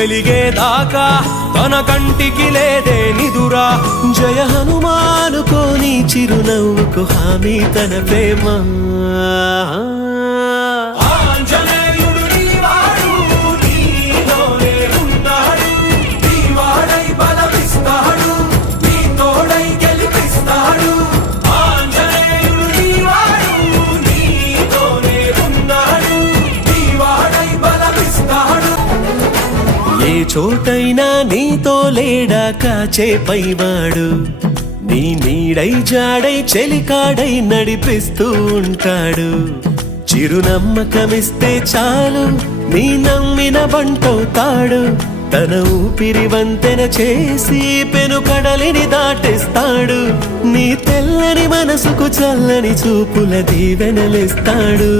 దాకా తన కంటికి లేదే నిదురా. జయ హనుమానుకోని చిరునవ్వుకు హామీ తన ప్రేమ. ఏ చోటైనా నీతో లేడా కాచే పైవాడు నీ నీడై జాడై చెలికాడై నడిపిస్తూ ఉంటాడు. చిరునమ్మకమిస్తే చాలు నీ నమ్మిన బంటవుతాడు. తన ఊపిరి వంతెన చేసి పెను కడలిని దాటేస్తాడు. నీ తెల్లని మనసుకు చల్లని చూపుల దీవెనలిస్తాడు.